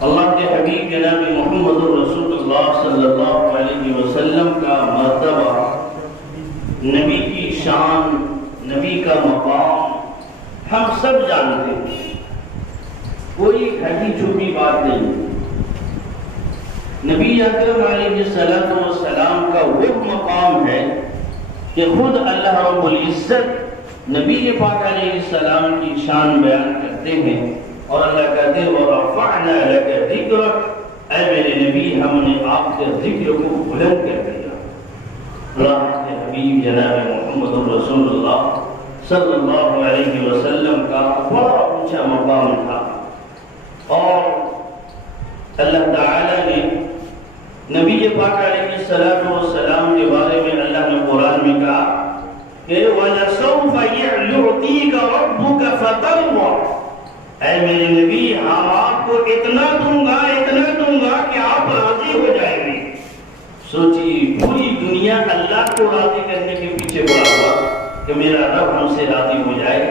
اللہ کے حبیب جناب محمد رسول اللہ صلی اللہ علیہ وسلم کا مرتبہ، نبی کی شان، نبی کا مقام ہم سب جانتے ہیں، کوئی ڈھکی چھپی بات نہیں۔ نبی اکرم علیہ السلام کا وہ مقام ہے کہ خود اللہ رب العزت نبی پاک علیہ السلام کی شان بیان کرتے ہیں، اور اللہ کہتے ہیں وَرَفَعْنَا لَكَ ذِكْرَكَ، اے میرے نبی ہم نے آپ کے ذکر کو بلند کر دیا۔ اللہ کے حبیب جناب محمد رسول اللہ صلی اللہ علیہ وسلم کا بڑا اونچا مقام تھا، اور اللہ تعالی نے نبی پاک علیہ السلام کے بارے میں اللہ نے قرآن میں کہا کہ وَلَسَوْفَ يُعْطِيكَ رَبُّكَ فَتَرْضَىٰ، اے میرے نبی ہم آپ کو اتنا دوں گا کہ آپ راضی ہو جائیں گے۔ سوچیے پوری دنیا اللہ کو راضی کرنے کے پیچھے پڑا ہوا کہ میرا رب ہم سے راضی ہو جائے،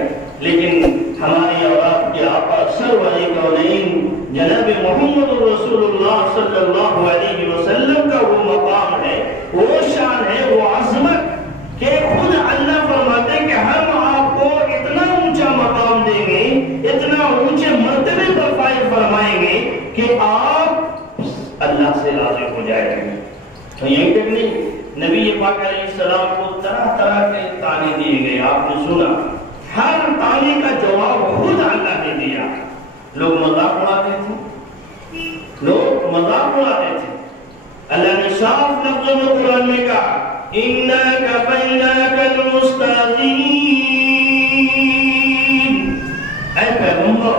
لیکن ہمارے اور آپ کے آقا سرور کونین جناب محمد رسول اللہ صلی اللہ علیہ وسلم کا وہ مقام ہے، وہ شان ہے، وہ عظمت کہ خود اللہ فرماتے ہیں کہ ہم آپ کو اتنا اونچا مقام دیں گے، اتنا اونچے مرتبے پر فائز فرمائیں گے کہ آپ اللہ سے راضی ہو جائیں گے۔ تو یہیں تک نہیں، نبی پاک علیہ السلام کو طرح طرح کے تعنے دیے گئے، آپ نے سنا، ہر تعنے کا جواب خود اللہ نے دیا۔ لوگ مذاق اڑاتے تھے، اللہ نے صاف لفظوں میں قرآن میں کہا اِنَّا كَفَيْنَاكَ الْمُسْتَهْزِئِينَ، اے پیغمبر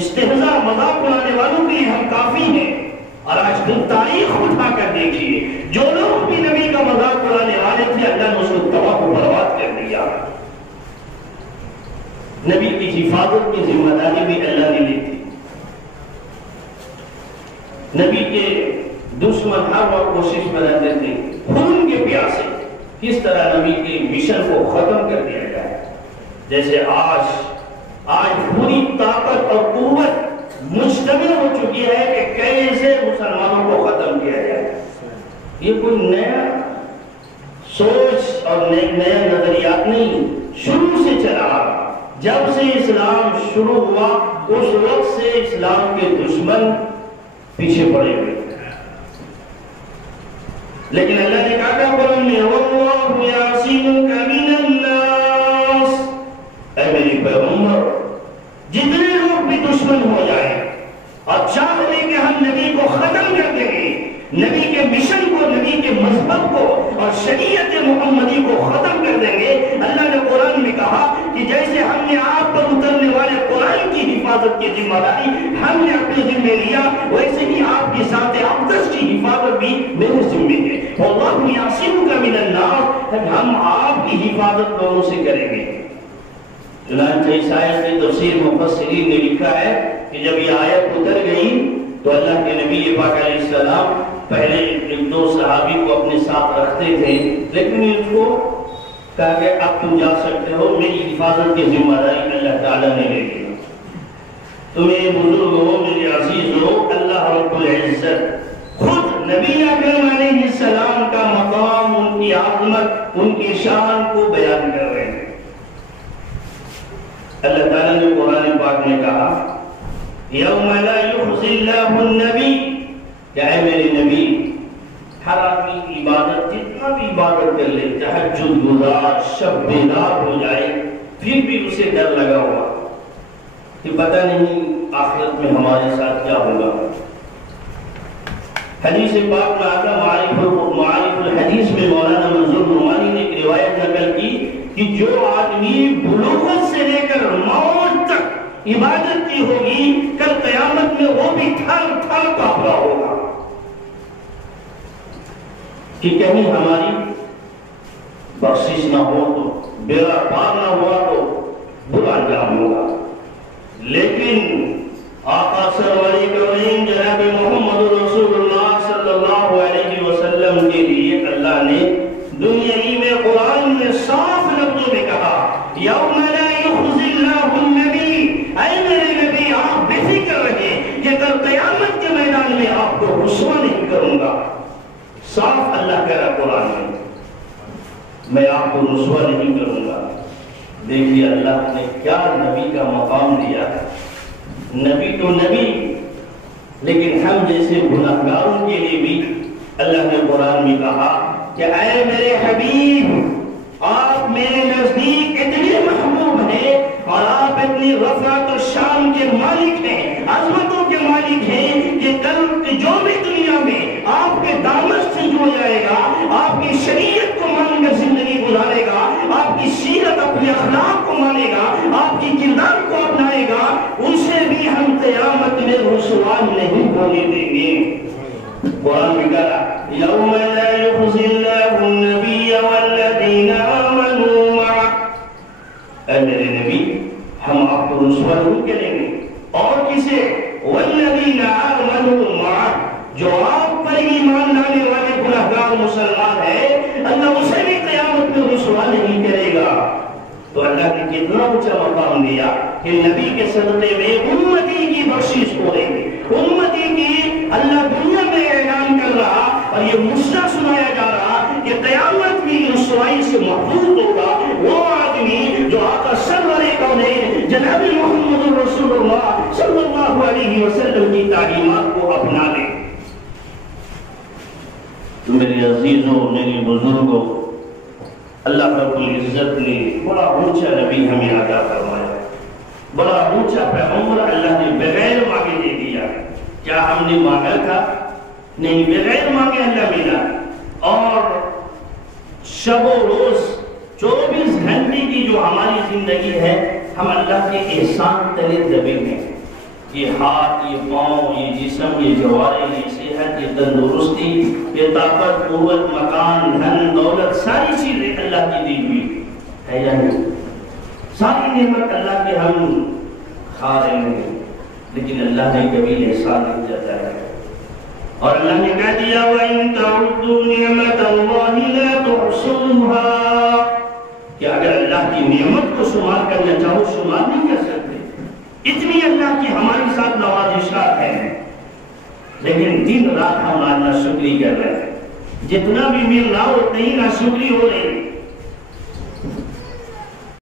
استہزاء مذاق اڑانے والوں کے لیے ہم کافی ہیں۔ اور آج دن تاریخ اٹھا کر دیکھیے، جو لوگ بھی نبی کا مذاق اڑانے والے تھے اللہ نے اس کو تباہ و برباد کر دیا۔ نبی کی حفاظت کی ذمہ داری بھی اللہ نے لی تھی۔ نبی کے دشمن ہر وقت کوشش میں رہتے تھے خون کے پیاسے کس طرح نبی کے مشن کو ختم کر دیا جائے۔ جیسے آج پوری طاقت اور قوت مجتمع ہو چکی ہے کہ کیسے مسلمانوں کو ختم کیا جائے۔ یہ کوئی نیا سوچ اور نیا نظریات نہیں، شروع سے چلا رہا۔ جب سے اسلام شروع ہوا اس وقت سے اسلام کے دشمن پیچھے پڑے ہوئے، لیکن اللہ نے کہا قرآن میں وَاللَّهُ يَعْصِمُكَ مِنَ النَّاسِ، اے میری پیغمبر جتنے لوگ بھی دشمن ہو جائیں اور چاہ لیں کہ ہم نبی کو ختم کر دیں گے، نبی کے مشن کو، نبی کے مذہب کو اور شریعت محمدی کو ختم کر دیں گے، اللہ نے قرآن میں کہا کہ جیسے ہم نے آپ پر اترنے والے قرآن کی حفاظت کی ذمہ داری ہم نے اپنے ذمہ لیا، ویسے ہی آپ کی ذات اقدس کی حفاظت بھی میرے ذمہ ہے۔ وَاللَّهُ يَعْصِمُكَ مِنَ النَّاسِ، ہم آپ کی حفاظت لوگوں سے کریں گے۔ چنانچہ اس آیت میں تفسیر مفسرین نے لکھا ہے کہ جب یہ آیت اتر گئی تو اللہ کے نبی پاک علیہ السلام پہلے ایک دو صحابی کو اپنے ساتھ رکھتے تھے، لیکن ان کو کہا کہ اب تم جا سکتے ہو، میری حفاظت کی ذمہ داری اللہ تعالیٰ نے لے لی۔ تمہیں بزرگ ہو، میرے عزیز ہو، اللہ رب العزت خود نبی اکرم علیہ السلام کا مقام، ان کی عظمت، ان کی شان کو بیان کر رہے ہیں۔ اللہ تعالیٰ نے قرآن پاک میں کہا یوم لا یخزی اللہ النبی، کہ اے میرے نبی ہر آدمی عبادت جتنا بھی عبادت کر لے، تہجد گزار، شب بیدار ہو جائے، پھر بھی اسے ڈر لگا ہوا کہ پتہ نہیں آخرت میں ہمارے ساتھ کیا ہوگا۔ حدیث پاک میں آتا معارف الحدیث میں مولانا منظور نعمانی نے ایک روایت نقل کی کہ جو آدمی بلوغت سے لے کر موت تک عبادت کی ہوگی، کل قیامت میں وہ بھی تھر تھر کانپ رہا ہوگا کہ کہیں ہماری بخشش نہ ہو تو، بیڑا پار نہ ہوا تو برا انجام ہوگا۔ لیکن آقا سرور کونین جناب محمد رسول اللہ صلی اللہ علیہ وسلم کے لیے اللہ نے دنیا میں قرآن میں صاف لفظوں میں کہا یوم لا یخزی اللہ النبی، اے میرے نبی آپ بے فکر کو رسوا نہیں کروں گا. صاف اللہ کہہ رہا قرآن میں آپ کو رسوا نہیں کروں گا. دیکھیے اللہ نے کیا نبی کا مقام دیا. نبی تو نبی، لیکن ہم جیسے گناہگاروں کے لیے بھی اللہ نے قرآن میں کہا کہ اے میرے حبیب، آپ میرے نزدیک اتنے محبوب ہیں اور آپ اتنی رفعت و شان کے مالک ہیں، عظمتوں کے مالک ہیں کہ کل جو بھی دنیا میں آپ کے دامن سے جڑ جائے گا، آپ کی شریعت کو مان کر زندگی گزارے گا، آپ کی سیرت اپنے اخلاق کو مانے گا، آپ کی کردار کو اپنائے گا، اسے بھی ہم قیامت میں رسوا نہیں ہونے دیں گے. قرآن میں کہا یوم لا یخزی اللہ النبی والذین آمنوا معه، اے میرے نبی ہم آپ کو رسوا نہیں کریں گے. اور کسے؟ والذین آمنوا معه، جو آپ پر ایمان لانے والے گناہگار مسلمان ہیں، اللہ اسے بھی قیامت میں رسوا نہیں کرے گا. تو اللہ نے کتنا اونچا مقام دیا کہ نبی کے صدقے میں امتی کی بخشش ہو رہی ہے. امتی کی اللہ دنیا میں اعلان کر رہا اور یہ مسئلہ سنایا جا رہا کہ قیامت میں رسوائی سے محفوظ ہوگا وہ آدمی جو آقا سرور کونین جناب محمد رسول اللہ صلی اللہ علیہ وسلم کی تعلیمات کو اپنا لے. تو میرے عزیزوں، میری بزرگوں، اللہ رب العزت نے بڑا اونچا نبی ہمیں عطا فرمایا، بڑا اونچا پیغمبر اللہ نے بغیر مانگے دے دیا. کیا ہم نے مانگا تھا؟ نہیں، بغیر مانگے اللہ ملا. اور شب و روز 24 گھنٹے کی جو ہماری زندگی ہے، ہم اللہ کے احسان تلے دبے ہیں. یہ ہاتھ، یہ پاؤں، یہ جسم، یہ جوارے، یہ صحت، یہ تندرستی، یہ طاقت، قوت، مکان، دھن، دولت، ساری چیزیں اللہ کی دی ہوئی ہے یا نہیں؟ ساری نعمت اللہ کے ہم کھا رہے ہیں، لیکن اللہ نے کبھی احسان نہیں جتایا. اور اللہ نے کہہ دیا وَإِن تَعُدُّوا نِعْمَةَ اللَّهِ لَا تُحْصُوهَا، کہ اگر اللہ کی نعمت کو شمار کرنا چاہو شمار نہیں کر سکتے. اتنی اللہ کی ہمارے ساتھ نوازشات ہیں، لیکن دن رات ہم ناشکری کر رہے ہیں. جتنا بھی مل رہا اتنا ہی ناشکری ہو رہی ہے.